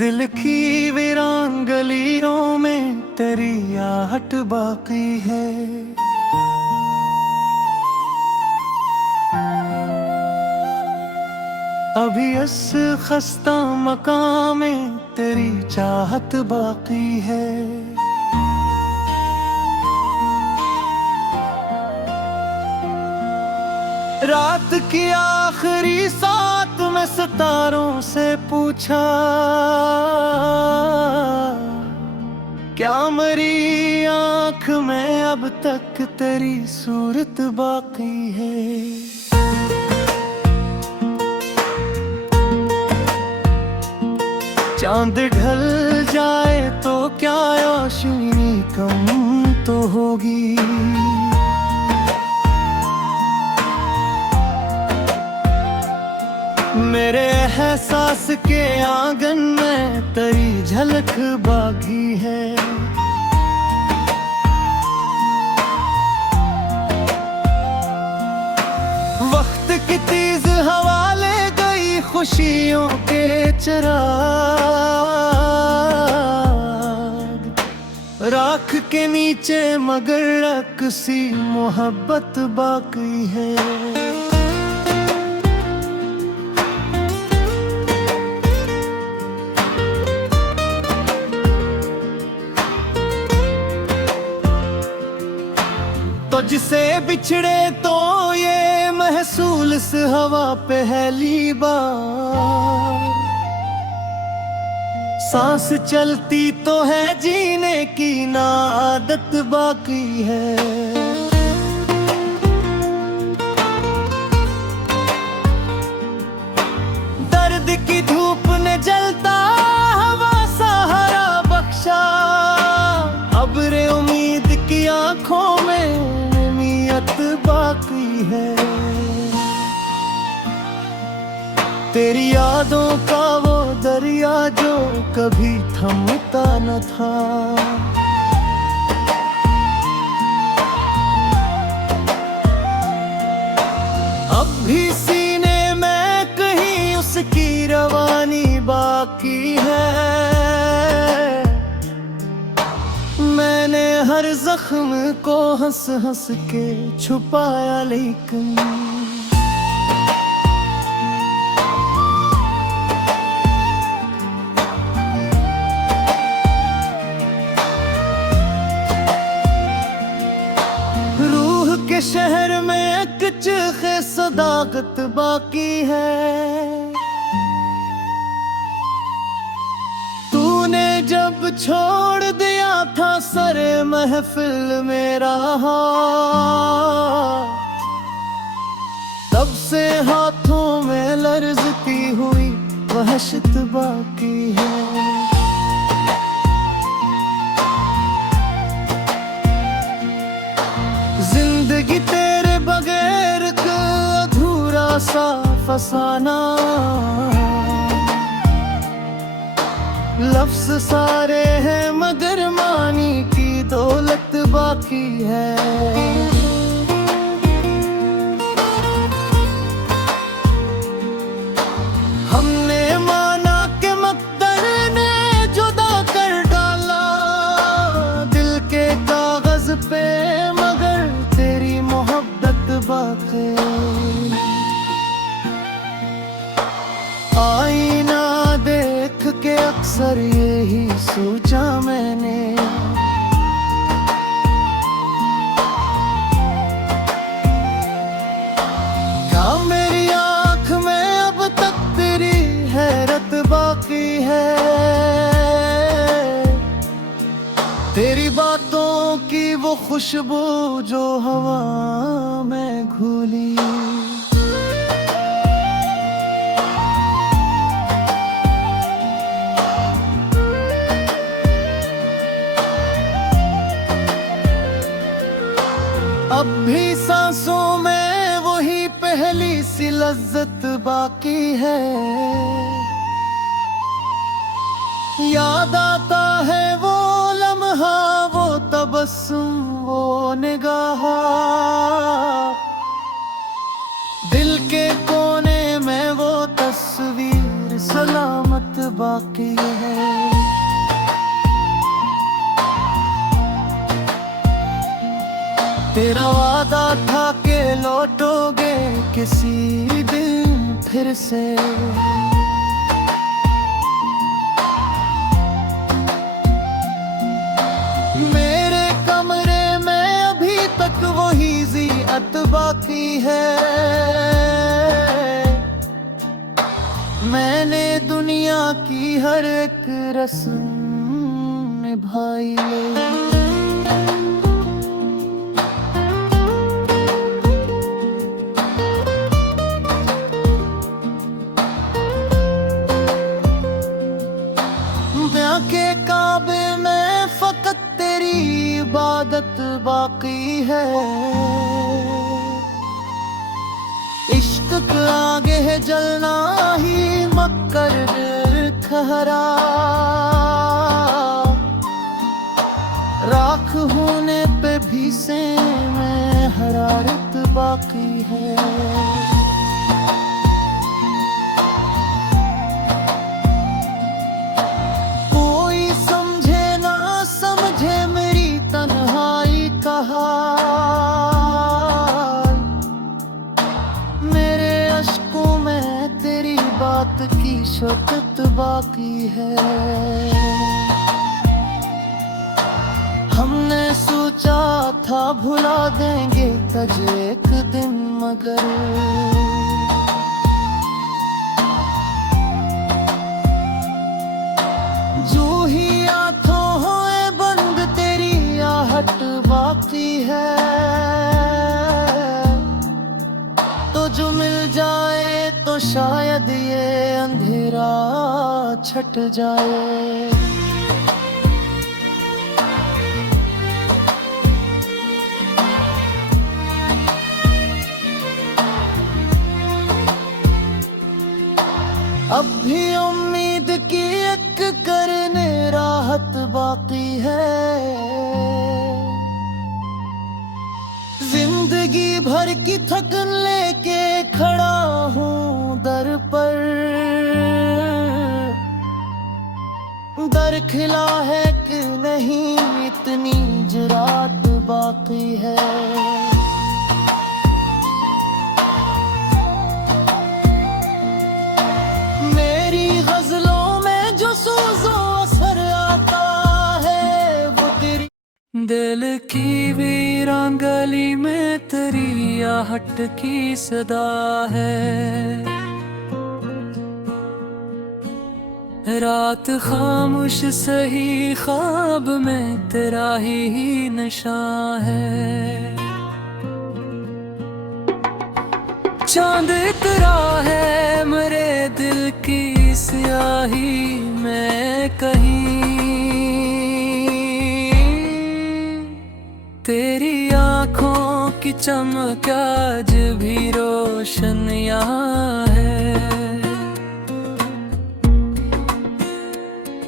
दिल की वीरान गलियों में तेरी आहट बाकी है। अभी इस खस्ता मकाम में तेरी चाहत बाकी है। रात की आखिरी सात में सितारों से पूछा, क्या मरी आँख में अब तक तेरी सूरत बाकी है। चांद ढल जाए तो क्या रोशनी कम तो होगी। मेरे एहसास के आंगन में तेरी झलक बाकी है। वक्त की तेज हवा ले गई खुशियों के चिराग, राख के नीचे मगर अक्सी मोहब्बत बाकी है। तो जिसे बिछड़े तो ये महसूल इस हवा पहली बार, सांस चलती तो है जीने की ना आदत बाकी है। दर्द की धूप ने जलता हवा सहारा बख्शा, अब्रे उम्मीद की आंखों में बाकी है। तेरी यादों का वो दरिया जो कभी थमता न था, अब भी सीने में कहीं उसकी रवानी बाकी है। मैंने हर जख्म को हंस हंस के छुपाया, लेकिन रूह के शहर में कुछ सदाकत बाकी है। जब छोड़ दिया था सरे महफिल मेरा, तब से हाथों में लर्जती हुई वहशत बाकी है। जिंदगी तेरे बगैर का अधूरा सा फसाना, लफ्ज़ सारे हैं मगर मानी की दौलत बाकी है। हमने माना कि मक़दर ने जुदा कर डाला दिल के कागज पे, मगर तेरी मोहब्बत बाकी। आईना देख के अक्सर यही सोचा मैंने, क्या मेरी आँख में अब तक तेरी हैरत बाकी है। तेरी बातों की वो खुशबू जो हवा में घुली, अब भी सांसों में वही पहली सी लज्जत बाकी है। याद आता है वो लम्हा, वो तबस्सुम, वो निगाह, दिल के कोने में वो तस्वीर सलामत बाकी है। तेरा वादा था कि लौटोगे किसी दिन फिर से। मेरे कमरे में अभी तक वही ज़ियत बाकी है। मैंने दुनिया की हर एक रस्म निभाई है। के काबे में फकत तेरी इबादत बाकी है। इश्क के आगे है जलना ही मक्कर ठहरा। राख होने पे भी से में हरारत बाकी है। मेरे अश्कों में तेरी बात की शक्कत बाकी है। हमने सोचा था भुला देंगे तुझ एक दिन, मगर जो ही आंखों होए बंद तेरी आहट बाकी है। तो जो मिल जाए तो शायद ये अंधेरा छट जाए। अब भी उम्मीद की एक करने राहत बाकी है। जिंदगी भर की थकन लेके खड़ा हूँ दर पर। दर खिला है कि नहीं इतनी जुरात बाकी है। मेरी गजलों में जो सोज़ो असर आता है वो तेरी दिल की वीरान गली में तेरी आहट की सदा है। रात खामोश सही ख्वाब में तेरा ही नशा है। चांद इतरा है मेरे दिल की स्याही में कहीं। तेरी आँखों की चमक आज भी रोशन यहाँ है।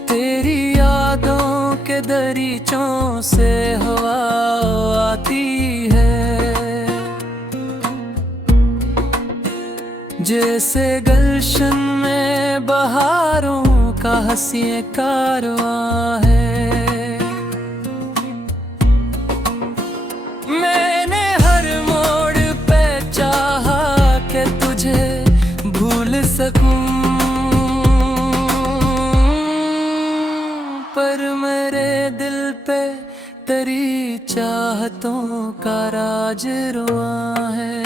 तेरी यादों के दरीचों से हवा आती है। जैसे गुलशन में बहारों का हंसी कारवां है। मैंने हर मोड़ पे चाहा कि तुझे भूल सकूं, पर मेरे दिल पे तेरी चाहतों का राज रुआ है।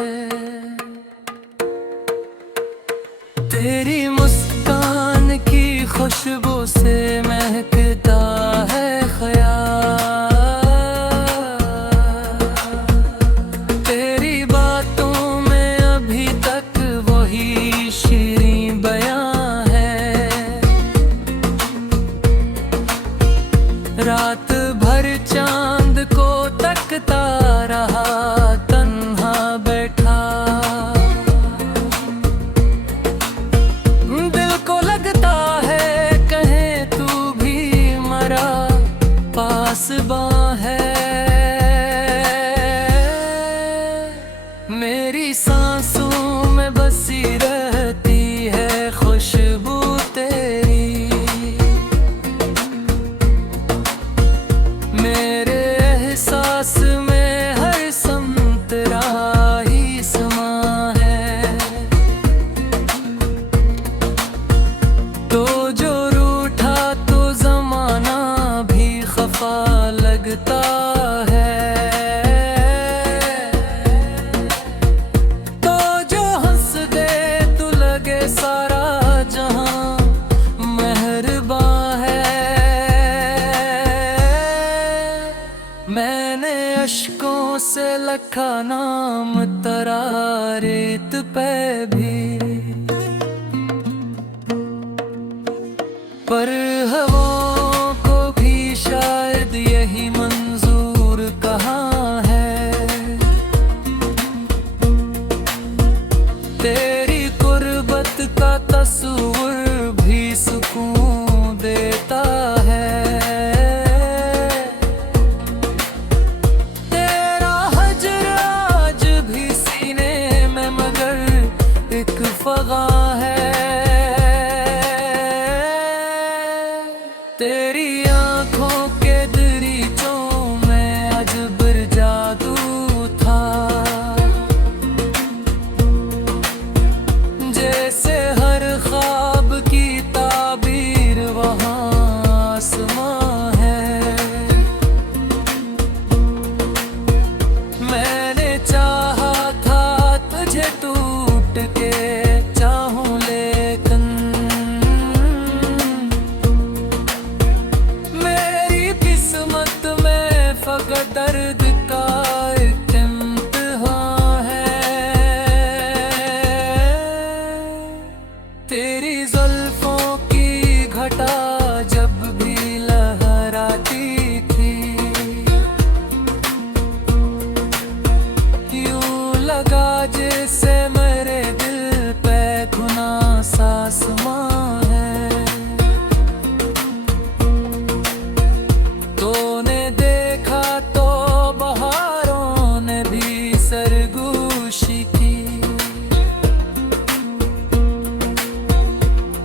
तेरी मुस्कान की खुशबू से महकता है ख्याल। तेरी बातों में अभी तक वही शीरीं बयां है। रात भर चांद को तकता रहा तन्हा बैठा। दिल को लगता है कहीं तू भी मरा पास बां है। मेरी सांसों में बसी रहती है खुशबू तेरी। मेरे एहसास में हर समय लगता है। तो जो हंस दे तू लगे सारा जहां मेहरबान है। मैंने अश्कों से लिखा नाम तेरा रेत पे भी, पर हवाओं को भी शायद यही मंजूर कहाँ है। तेरी कुर्बत का तस्वीर भी सुकून देता है। तेरा हजर आज भी सीने में मगर एक फगा है। तेरी आंखों के दरीचों में अजबर जादू था, जैसे हर ख्वाब की ताबीर वहाँ आसमां है। मैंने चाहा था तुझे टूट के चाहूं, लेकिन किस्मत में फकत दर्द का एक इम्तिहान है। तेरी जुल्फों की घटा जब भी लहराती थी, यूं लगा जैसे मेरे दिल पे खुना सासमां है। तूने देखा तो बहारों ने भी सरगोशी की,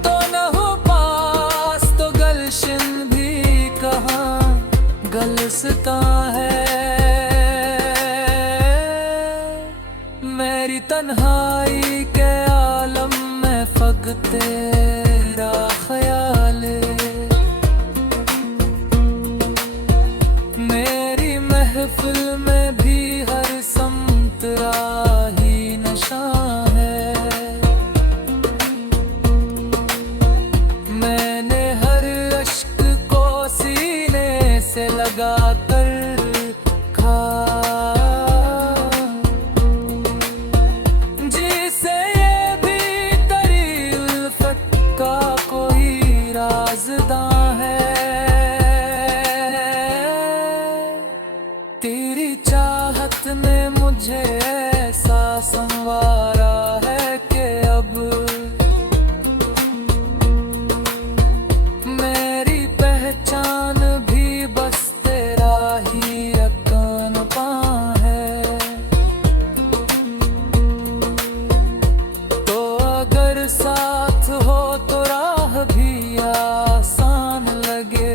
तो न हो पास तो गलशन भी कहाँ गलसता है। मेरी तन्हाई के आलम में फकत तेरा ख्याल है। मेरी महफिल में भी हर समत राही नशा है। मैंने हर अश्क को सीने से लगा कर खा, जिसे ये भी तेरी उल्फत का कोई राज़दां है। तेरी चाहत ने मुझे ऐसा संवारा है कि अब मेरी पहचान भी बस तेरा ही अकानपा है। तो अगर साथ हो तो राह भी आसान लगे।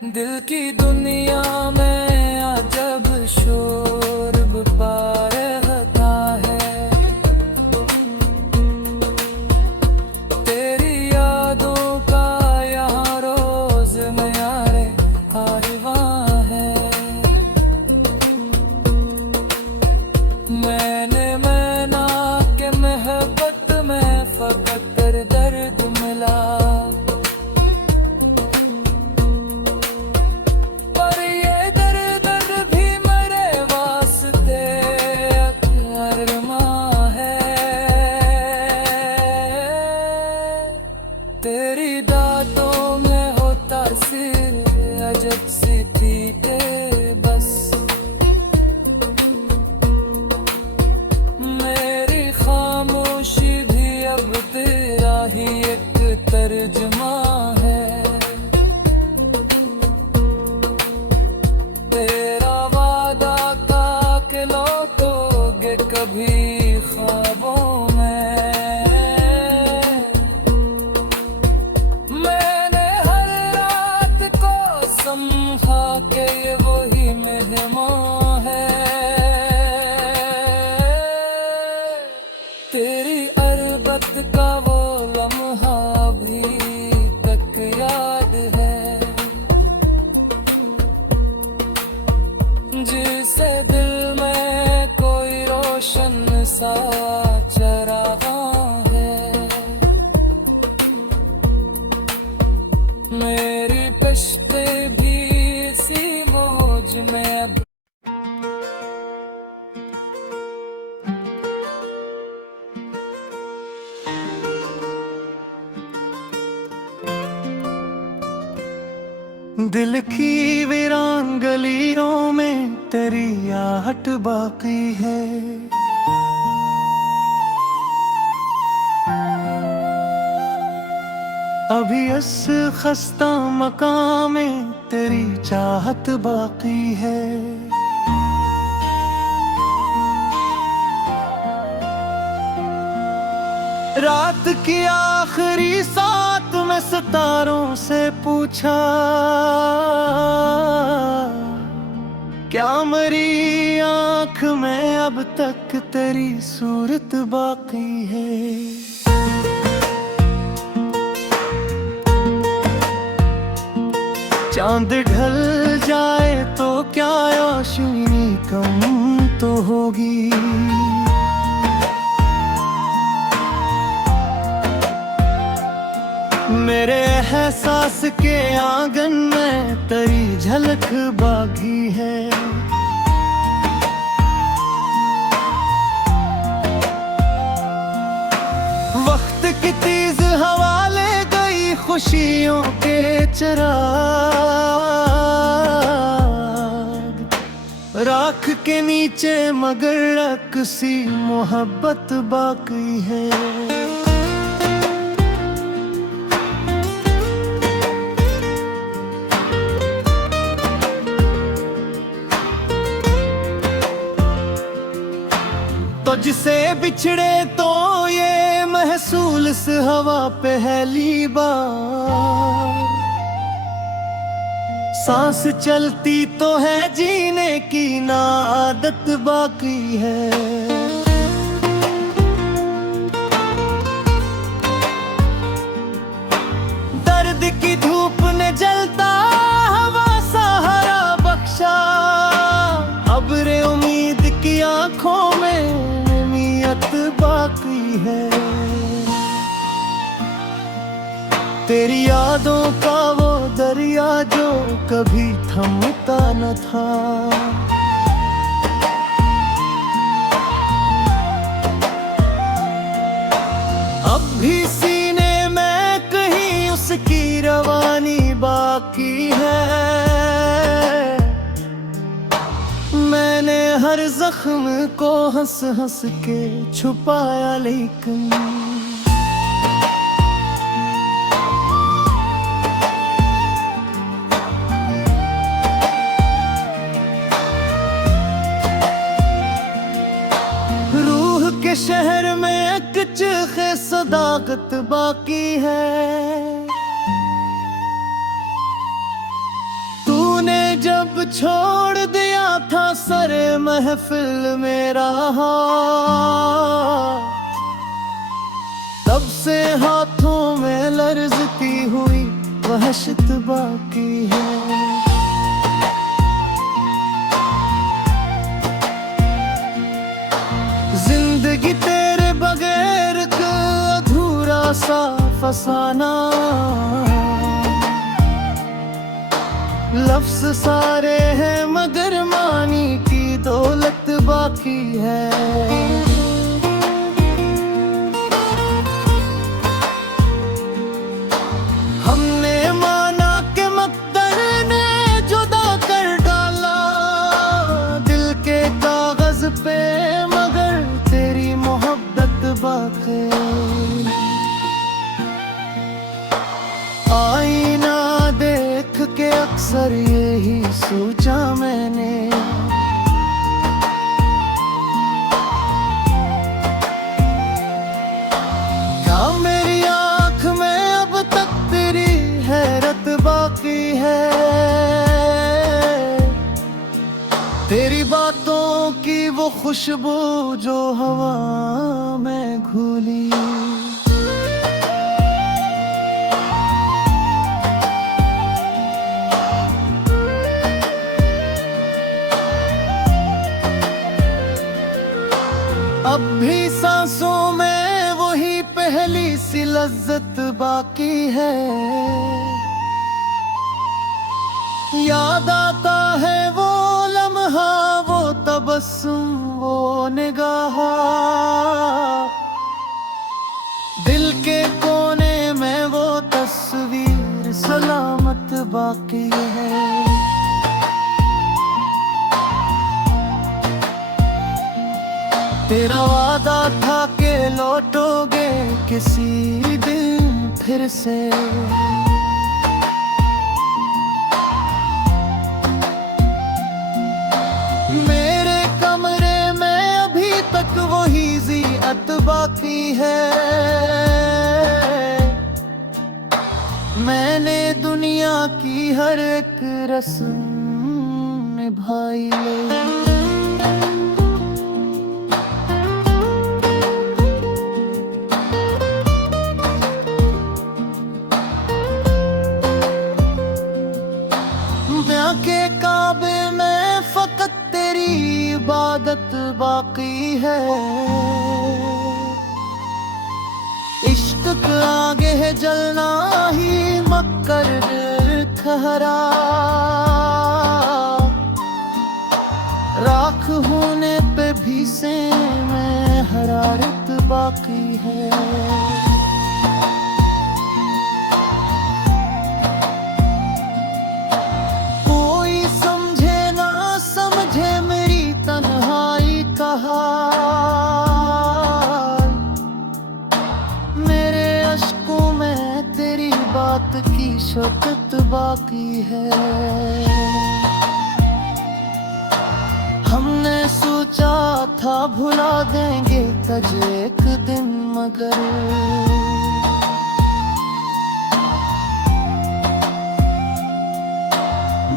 दिल की दुनिया में अजब शोर पा रहता है। तेरी यादों का यहाँ रोज नयारे आहिवां है। मैंने के महबत में फकत दर्द मिला, तेरी दांतों में होता सिर अजब सी तीते बस। मेरी खामोशी भी अब तेरा ही एक तर्जुमा है। तेरा वादा का के लौटोगे कभी ख्वाबों में। समझा के ये वही जिसे दिल में कोई रोशन सा चरागा है, मेरी कश्ते भी इसी मौज में अब। दिल की वीरान गलियों में तेरी आहट बाकी है, अभी इस खस्ता मकाम में तेरी चाहत बाकी है। रात की आखिरी साथ में सितारों से पूछा, क्या मरी आंख में अब तक तेरी सूरत बाकी है। चांद ढल जाए तो क्या रोशनी कम तो होगी, मेरे एहसास के आंगन में तेरी झलक बाकी है। वक्त की तेज हवा ले गई खुशियों के चिराग, राख के नीचे मगर अक्सी मोहब्बत बाकी है। तो जिसे बिछड़े तो ये महसूल इस हवा पहली बार, सांस चलती तो है जीने की ना आदत बाकी है। दर्द की धूप ने जलता हवा सहारा बख्शा, अब्रे उम्मीद की आंखों में बाकी है। तेरी यादों का वो दरिया जो कभी थमता न था, अब भी सीने में कहीं उसकी रवानी बाकी है। मैंने हर जख्म को हंस हंस के छुपाया, लेकिन रूह के शहर में कुछ सदाकत बाकी है। तूने जब छोड़ दिया था सरे महफिल मेरा, तब से हाथों में लर्जती हुई वहशत बाकी है। जिंदगी तेरे बगैर का अधूरा सा फसाना, लफ्ज सारे हैं मगर मानी की दौलत बाकी है। हमने माना कि मकदर ने जुदा कर डाला दिल के कागज पे, मगर तेरी मोहब्बत बाकी। आईना देख के अक्सर यही सोचा मैंने, क्या मेरी आंख में अब तक तेरी हैरत बाकी है। तेरी बातों की वो खुशबू जो हवा में घुली, अब भी सांसों में वही पहली सी लज्जत बाकी है। याद आता है वो लम्हा, वो तबस्सुम, वो निगाह। दिल के कोने में वो तस्वीर सलामत बाकी है। तेरा वादा था कि लौटोगे किसी दिन फिर से। मेरे कमरे में अभी तक वही ज़ीनत बाकी है। मैंने दुनिया की हर एक रस्म निभाई ले। के काबे में फकत तेरी इबादत बाकी है। इश्क के आगे है जलना ही मक्कर ठहरा। राख होने पे भी से में हरारत बाकी है। मेरे अश्कों में तेरी बात की शक्कत बाकी है। हमने सोचा था भुला देंगे तुझ एक दिन, मगर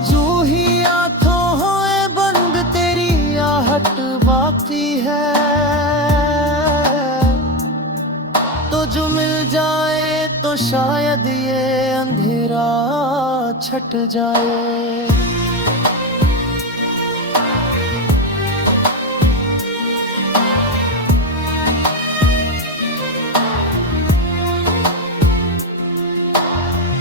जो ही आंखों होए बंद तेरी आहट बाकी है। तो जो मिल जाए तो शायद ये अंधेरा छट जाए।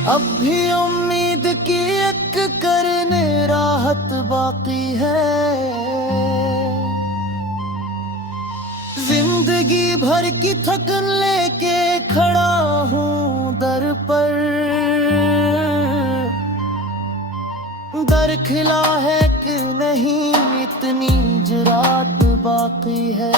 अब भी उम्मीद की एक करने राहत बाकी है। जिंदगी भर की थकन लेके खड़ा हूँ दर पर। दर खिला है कि नहीं इतनी जुरात बाकी है।